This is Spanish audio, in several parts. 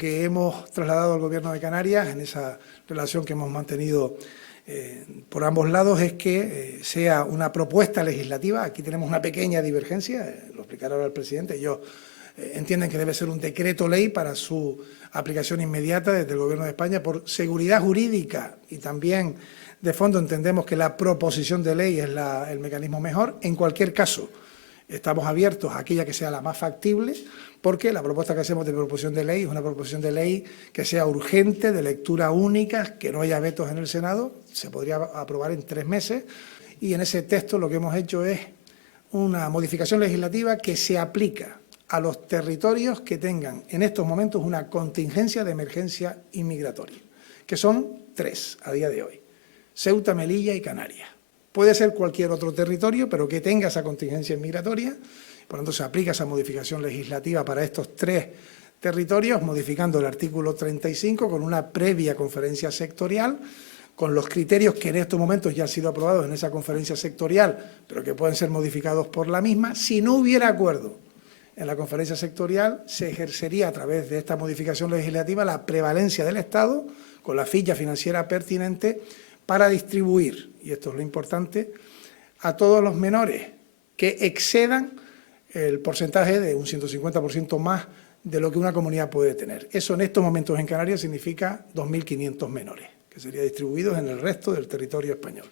que hemos trasladado al Gobierno de Canarias, en esa relación que hemos mantenido por ambos lados, es que sea una propuesta legislativa. Aquí tenemos una pequeña divergencia, lo explicará ahora el presidente. Ellos entienden que debe ser un decreto ley para su aplicación inmediata desde el Gobierno de España por seguridad jurídica, y también de fondo entendemos que la proposición de ley es el mecanismo mejor. En cualquier caso, estamos abiertos a aquella que sea la más factible, porque la propuesta que hacemos de proposición de ley es una proposición de ley que sea urgente, de lectura única, que no haya vetos en el Senado, se podría aprobar en 3 meses, y en ese texto lo que hemos hecho es una modificación legislativa que se aplica a los territorios que tengan en estos momentos una contingencia de emergencia inmigratoria, que son 3 a día de hoy: Ceuta, Melilla y Canarias. Puede ser cualquier otro territorio, pero que tenga esa contingencia migratoria. Por lo tanto, se aplica esa modificación legislativa para estos 3 territorios, modificando el artículo 35 con una previa conferencia sectorial, con los criterios que en estos momentos ya han sido aprobados en esa conferencia sectorial, pero que pueden ser modificados por la misma. Si no hubiera acuerdo en la conferencia sectorial, se ejercería a través de esta modificación legislativa la prevalencia del Estado, con la ficha financiera pertinente, para distribuir, y esto es lo importante, a todos los menores que excedan el porcentaje de un 150% más de lo que una comunidad puede tener. Eso en estos momentos en Canarias significa 2.500 menores, que serían distribuidos en el resto del territorio español.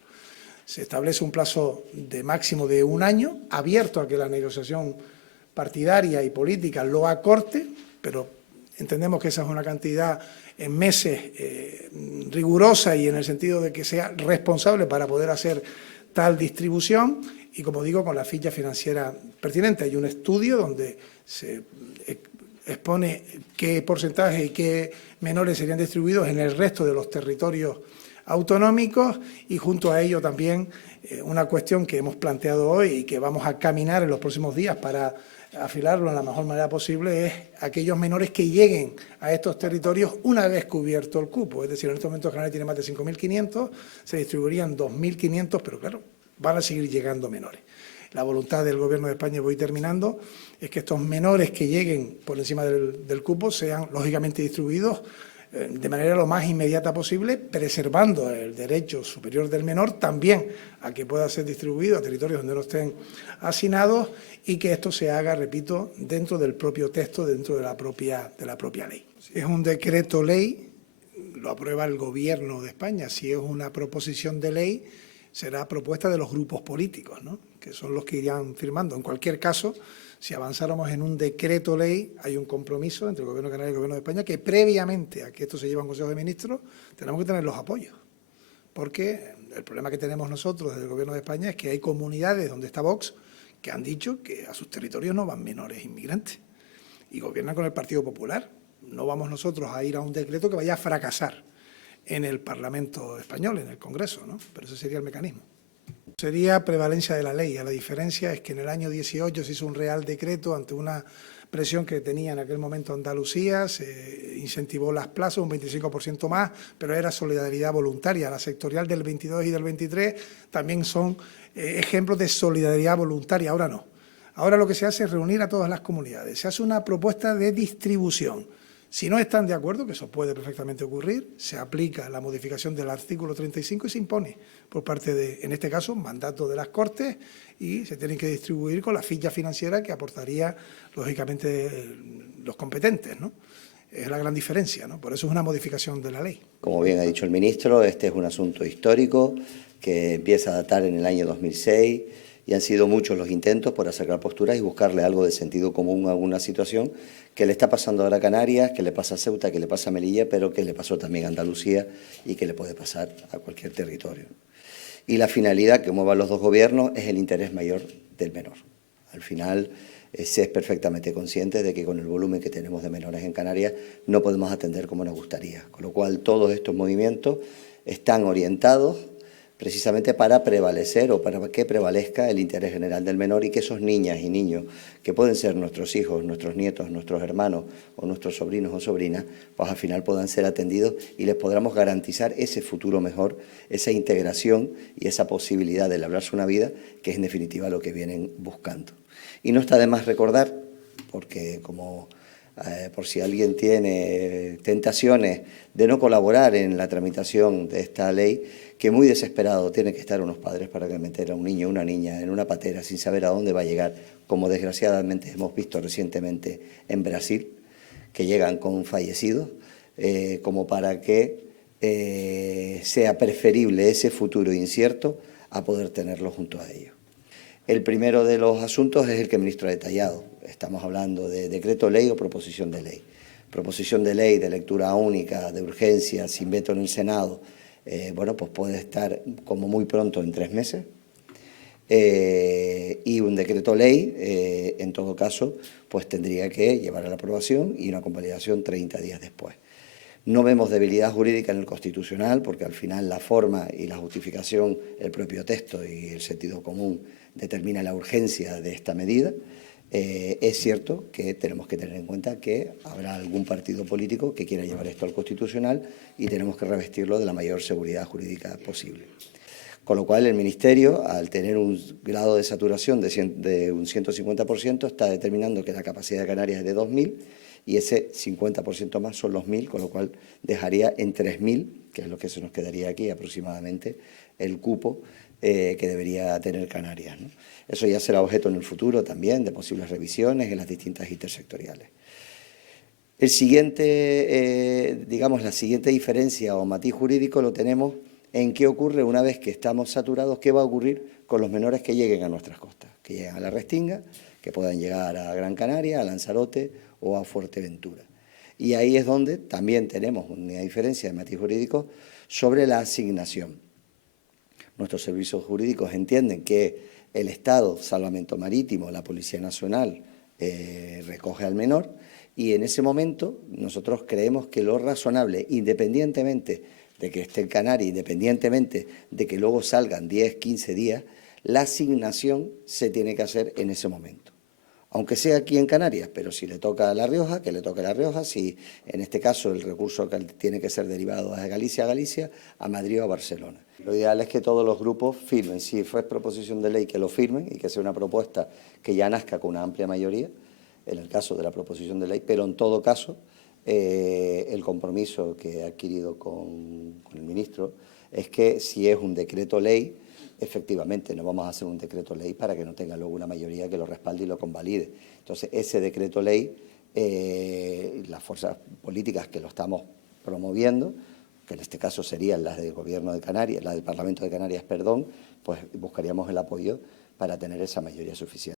Se establece un plazo de máximo de 1 año, abierto a que la negociación partidaria y política lo acorte, pero entendemos que esa es una cantidad en meses rigurosa, y en el sentido de que sea responsable para poder hacer tal distribución, y como digo, con la ficha financiera pertinente. Hay un estudio donde se expone qué porcentaje y qué menores serían distribuidos en el resto de los territorios autonómicos, y junto a ello también una cuestión que hemos planteado hoy y que vamos a caminar en los próximos días para afilarlo en la mejor manera posible, es aquellos menores que lleguen a estos territorios una vez cubierto el cupo. Es decir, en estos momentos Canarias tiene más de 5.500, se distribuirían 2.500, pero claro, van a seguir llegando menores. La voluntad del Gobierno de España, voy terminando, es que estos menores que lleguen por encima del cupo sean lógicamente distribuidos de manera lo más inmediata posible, preservando el derecho superior del menor también a que pueda ser distribuido a territorios donde no estén hacinados, y que esto se haga, repito, dentro del propio texto, dentro de la propia ley. Es un decreto ley, lo aprueba el Gobierno de España. Si es una proposición de ley, será propuesta de los grupos políticos, ¿no?, que son los que irían firmando. En cualquier caso, si avanzáramos en un decreto ley, hay un compromiso entre el Gobierno de Canarias y el Gobierno de España, que previamente a que esto se lleve a un Consejo de Ministros, tenemos que tener los apoyos. Porque el problema que tenemos nosotros desde el Gobierno de España es que hay comunidades donde está Vox que han dicho que a sus territorios no van menores inmigrantes, y gobiernan con el Partido Popular. No vamos nosotros a ir a un decreto que vaya a fracasar en el Parlamento español, en el Congreso, ¿no? Pero ese sería el mecanismo. Sería prevalencia de la ley. La diferencia es que en el año 18 se hizo un real decreto ante una presión que tenía en aquel momento Andalucía, se incentivó las plazas un 25% más, pero era solidaridad voluntaria. La sectorial del 22 y del 23 también son ejemplos de solidaridad voluntaria. Ahora no. Ahora lo que se hace es reunir a todas las comunidades. Se hace una propuesta de distribución. Si no están de acuerdo, que eso puede perfectamente ocurrir, se aplica la modificación del artículo 35 y se impone por parte de, en este caso, mandato de las Cortes, y se tienen que distribuir con la ficha financiera que aportaría, lógicamente, los competentes, ¿no? Es la gran diferencia, ¿no? Por eso es una modificación de la ley. Como bien ha dicho el ministro, este es un asunto histórico que empieza a datar en el año 2006, y han sido muchos los intentos por acercar posturas y buscarle algo de sentido común a una situación que le está pasando ahora a Canarias, que le pasa a Ceuta, que le pasa a Melilla, pero que le pasó también a Andalucía y que le puede pasar a cualquier territorio. Y la finalidad que muevan los dos gobiernos es el interés mayor del menor. Al final, se es perfectamente consciente de que con el volumen que tenemos de menores en Canarias no podemos atender como nos gustaría. Con lo cual, todos estos movimientos están orientados precisamente para prevalecer o para que prevalezca el interés general del menor, y que esos niñas y niños, que pueden ser nuestros hijos, nuestros nietos, nuestros hermanos o nuestros sobrinos o sobrinas, pues al final puedan ser atendidos y les podamos garantizar ese futuro mejor, esa integración y esa posibilidad de labrarse una vida, que es en definitiva lo que vienen buscando. Y no está de más recordar, porque como por si alguien tiene tentaciones de no colaborar en la tramitación de esta ley, que muy desesperado tienen que estar unos padres para que meter a un niño o una niña en una patera sin saber a dónde va a llegar, como desgraciadamente hemos visto recientemente en Brasil, que llegan con fallecidos, como para que sea preferible ese futuro incierto a poder tenerlo junto a ellos. El primero de los asuntos es el que el ministro ha detallado. Estamos hablando de decreto ley o proposición de ley. Proposición de ley de lectura única, de urgencia, sin veto en el Senado, bueno, pues puede estar como muy pronto en 3 meses. Y un decreto ley, en todo caso, pues tendría que llevar a la aprobación y una convalidación 30 días después. No vemos debilidad jurídica en el Constitucional, porque al final la forma y la justificación, el propio texto y el sentido común determina la urgencia de esta medida. Es cierto que tenemos que tener en cuenta que habrá algún partido político que quiera llevar esto al Constitucional y tenemos que revestirlo de la mayor seguridad jurídica posible. Con lo cual, el Ministerio, al tener un grado de saturación de un 150%, está determinando que la capacidad de Canarias es de 2.000 y ese 50% más son los 1.000, con lo cual dejaría en 3.000, que es lo que se nos quedaría aquí aproximadamente, el cupo que debería tener Canarias, ¿no? Eso ya será objeto en el futuro también de posibles revisiones en las distintas intersectoriales. El siguiente, digamos, la siguiente diferencia o matiz jurídico lo tenemos en qué ocurre una vez que estamos saturados, qué va a ocurrir con los menores que lleguen a nuestras costas, que lleguen a la Restinga, que puedan llegar a Gran Canaria, a Lanzarote o a Fuerteventura. Y ahí es donde también tenemos una diferencia de matiz jurídico sobre la asignación. Nuestros servicios jurídicos entienden que el Estado, Salvamento Marítimo, la Policía Nacional, recoge al menor y en ese momento nosotros creemos que lo razonable, independientemente de que esté en Canarias, independientemente de que luego salgan 10, 15 días, la asignación se tiene que hacer en ese momento. Aunque sea aquí en Canarias, pero si le toca a La Rioja, que le toque a La Rioja, si en este caso el recurso tiene que ser derivado a Galicia, a Madrid o a Barcelona. Lo ideal es que todos los grupos firmen, si fue proposición de ley, que lo firmen y que sea una propuesta que ya nazca con una amplia mayoría, en el caso de la proposición de ley, pero en todo caso el compromiso que he adquirido con el ministro es que si es un decreto ley, efectivamente no vamos a hacer un decreto ley para que no tenga luego una mayoría que lo respalde y lo convalide. Entonces, ese decreto ley, las fuerzas políticas que lo estamos promoviendo, que en este caso serían las del Gobierno de Canarias, las del Parlamento de Canarias, perdón, pues buscaríamos el apoyo para tener esa mayoría suficiente.